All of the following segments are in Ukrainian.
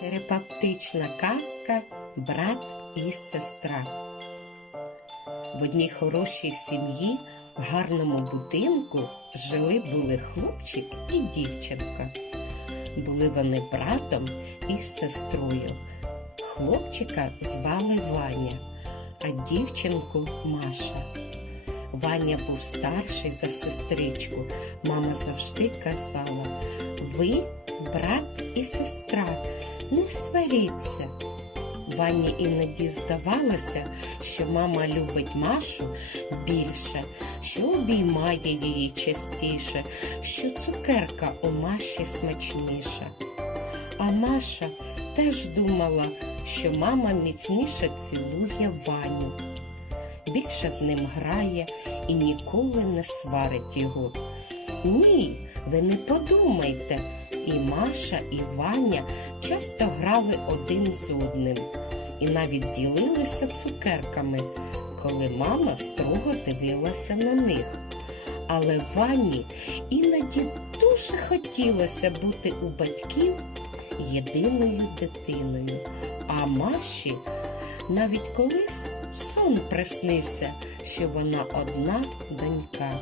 Терапевтична казка Брат і сестра. В одній хорошій сім'ї в гарному будинку жили були хлопчик і дівчинка. Були вони братом і сестрою. Хлопчика звали Ваня, а дівчинку Маша. Ваня був старший за сестричку. Мама завжди казала: ви брат і сестра, не сваріться. Вані іноді здавалося, що мама любить Машу більше, що обіймає її частіше, що цукерка у Маші смачніша. А Маша теж думала, що мама міцніше цілує Ваню. Більше з ним грає і ніколи не сварить його. Ні, ви не подумайте. І Маша, і Ваня часто грали один з одним і навіть ділилися цукерками, коли мама строго дивилася на них. Але Вані іноді дуже хотілося бути у батьків єдиною дитиною, а Маші навіть колись сон приснився, що вона одна донька.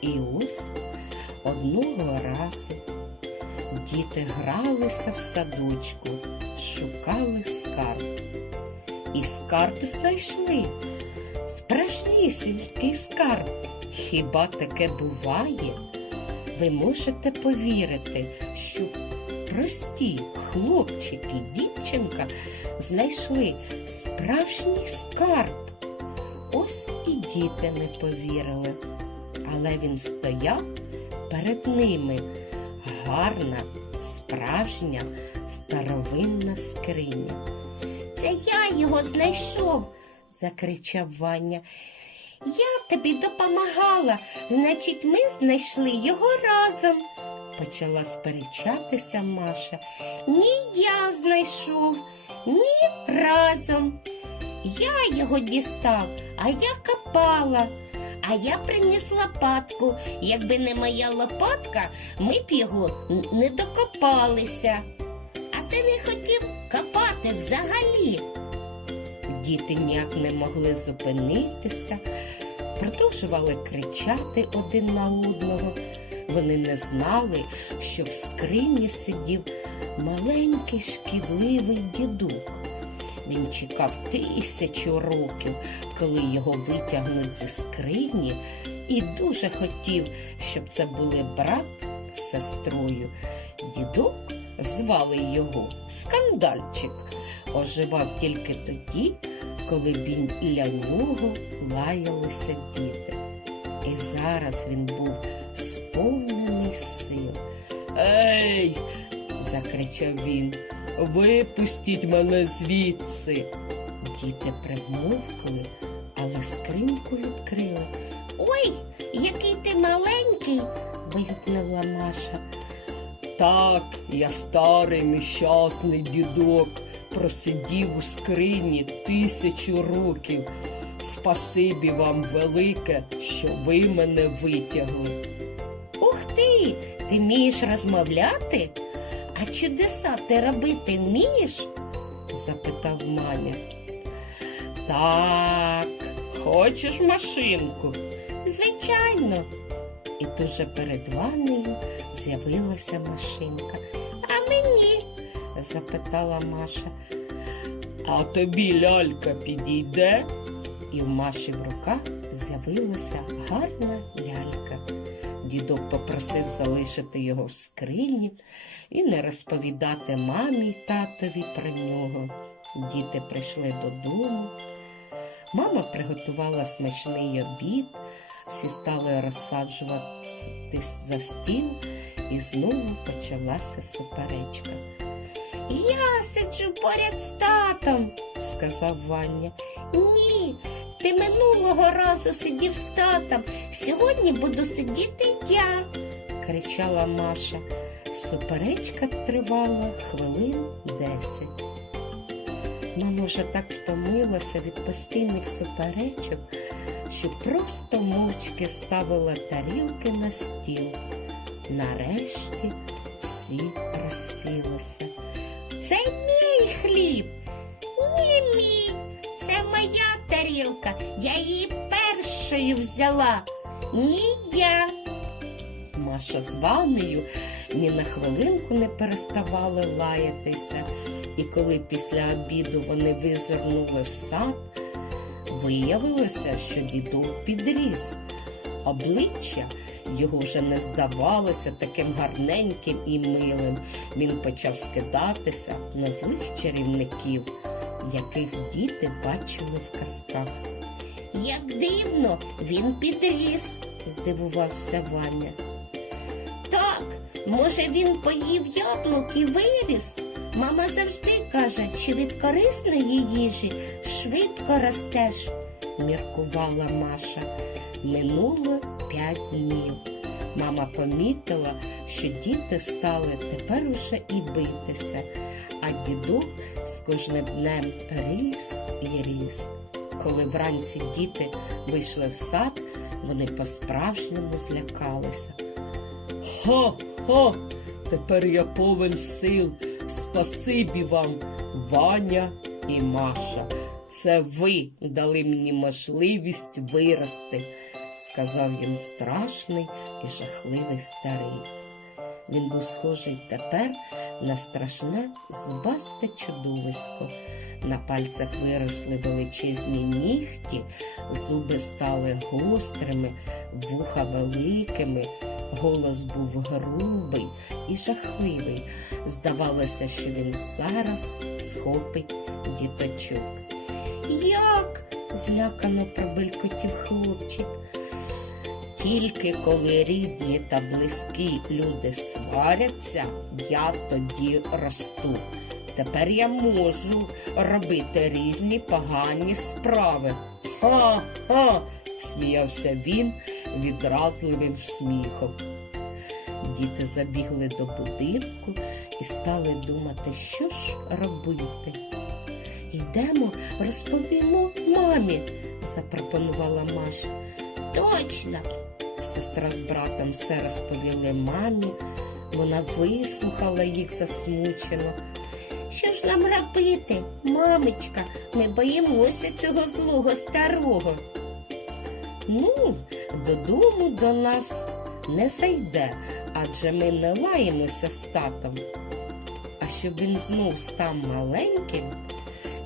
І ось одного разу діти гралися в садочку, шукали скарб. І скарб знайшли. Справжнісінький скарб. Хіба таке буває? Ви можете повірити, що прості хлопчик і дівчинка знайшли справжній скарб. Ось і діти не повірили, але він стояв перед ними гарна, справжня, старовинна скриня. Це я його знайшов, закричав Ваня. Я тобі допомагала, значить, ми знайшли його разом. Почала сперечатися Маша. Ні, я знайшов, ні разом. Я його дістав, а я копала. А я приніс лопатку. Якби не моя лопатка, ми б його не докопалися. А ти не хотів копати взагалі. Діти ніяк не могли зупинитися, продовжували кричати один на одного. Вони не знали, що в скрині сидів маленький шкідливий дідук. Він чекав тисячу років, коли його витягнуть зі скрині, і дуже хотів, щоб це були брат з сестрою. Дідок звали його Скандальчик, оживав тільки тоді, коли біля нього лаялися діти. І зараз він був сповнений сил. Ей! закричав він. Випустіть мене звідси. Діти примовкли, але скриньку відкрили. Ой, який ти маленький, вигукнула Маша. Так, я старий нещасний дідок, просидів у скрині тисячу років. Спасибі вам велике, що ви мене витягли. Ух ти, ти вмієш розмовляти? А чудеса ти робити вмієш? запитав Маня. Так, хочеш машинку? Звичайно. І дуже перед ваннею з'явилася машинка. А мені? запитала Маша. А тобі лялька підійде? І в Маші в руках з'явилася гарна лялька. Дідок попросив залишити його в скрині і не розповідати мамі й татові про нього. Діти прийшли додому. Мама приготувала смачний обід, всі стали розсаджуватись за стіл, і знову почалася суперечка. Я сиджу поряд з татом, сказав Ваня. Ні, ти минулого разу сидів з татом, сьогодні буду сидіти я, кричала Маша. Суперечка тривала хвилин десять. Мама вже так втомилася від постійних суперечок, що просто мовчки ставила тарілки на стіл. Нарешті всі розсілися. Це мій хліб. Ні, мій. Це моя тарілка. Я її першою взяла. Ні я. Маша з Ванею ні на хвилинку не переставали лаятися, і коли після обіду вони визирнули в сад, виявилося, що дідок підріс. Обличчя його вже не здавалося таким гарненьким і милим. Він почав скидатися на злих чарівників, яких діти бачили в казках. Як дивно, він підріс, здивувався Ваня. Так, може, він поїв яблук і виріс. Мама завжди каже, що від корисної їжі швидко ростеш, міркувала Маша. Минуло п'ять днів. Мама помітила, що діти стали тепер уже і битися, а дідок з кожним днем ріс і ріс. Коли вранці діти вийшли в сад, вони по-справжньому злякалися. Хо-хо, тепер я повен сил. Спасибі вам, Ваня і Маша. Це ви дали мені можливість вирости, сказав їм страшний і жахливий старий. Він був схожий тепер на страшне зубасте чудовисько. На пальцях виросли величезні нігті, зуби стали гострими, вуха великими, голос був грубий і жахливий. Здавалося, що він зараз схопить діточок. Як? злякано пробелькотів хлопчик. Тільки коли рідні та близькі люди сваряться, я тоді росту. Тепер я можу робити різні погані справи. Ха-ха! сміявся він відразливим сміхом. Діти забігли до будинку і стали думати, що ж робити. Йдемо, розповімо мамі, запропонувала Маша. Точно. Сестра з братом все розповіли мамі. Вона вислухала їх засмучено. Що ж нам робити, мамочка? Ми боїмося цього злого старого. Ну, додому до нас не зайде, адже ми не лаємося з татом. А щоб він знов став маленьким,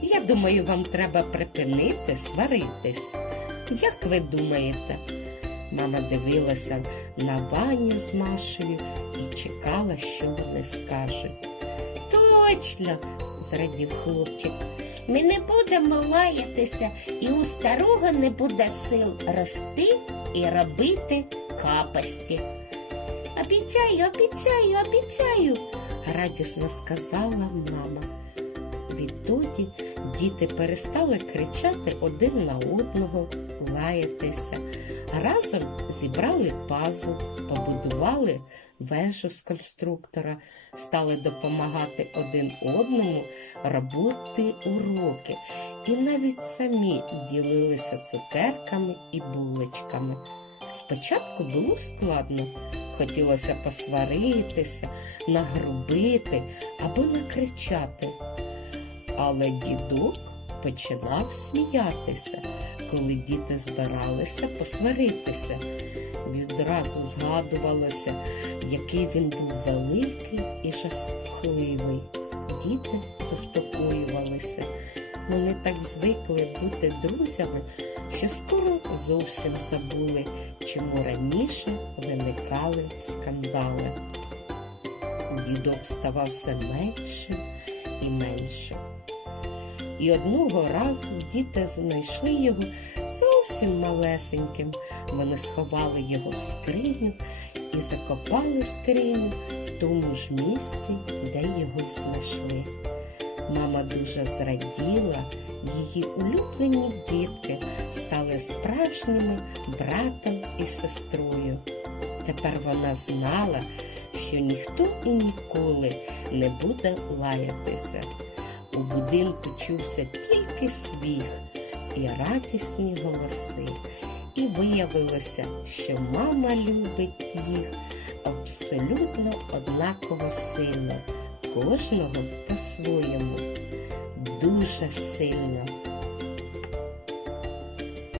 я думаю, вам треба припинити сваритись. Як ви думаєте? Мама дивилася на Ваню з Машею і чекала, що вони скажуть. Точно, зрадів хлопчик. Ми не будемо лаятися, і у старого не буде сил рости і робити капості. Обіцяю, обіцяю, обіцяю, радісно сказала мама. Відтоді діти перестали кричати один на одного, лаятися. Разом зібрали пазл, побудували вежу з конструктора, стали допомагати один одному робити уроки і навіть самі ділилися цукерками і булочками. Спочатку було складно, хотілося посваритися, нагрубити або накричати. Але дідок починав сміятися, коли діти збиралися посваритися. Відразу згадувалося, який він був великий і жахливий. Діти заспокоювалися. Вони так звикли бути друзями, що скоро зовсім забули, чому раніше виникали скандали. Дідок ставав все меншим і меншим. І одного разу діти знайшли його зовсім малесеньким. Вони сховали його в скриню і закопали скриню в тому ж місці, де його знайшли. Мама дуже зраділа, її улюблені дітки стали справжніми братом і сестрою. Тепер вона знала, що ніхто і ніколи не буде лаятися. У будинку чувся тільки сміх і радісні голоси. І виявилося, що мама любить їх абсолютно однаково сильно, кожного по-своєму дуже сильно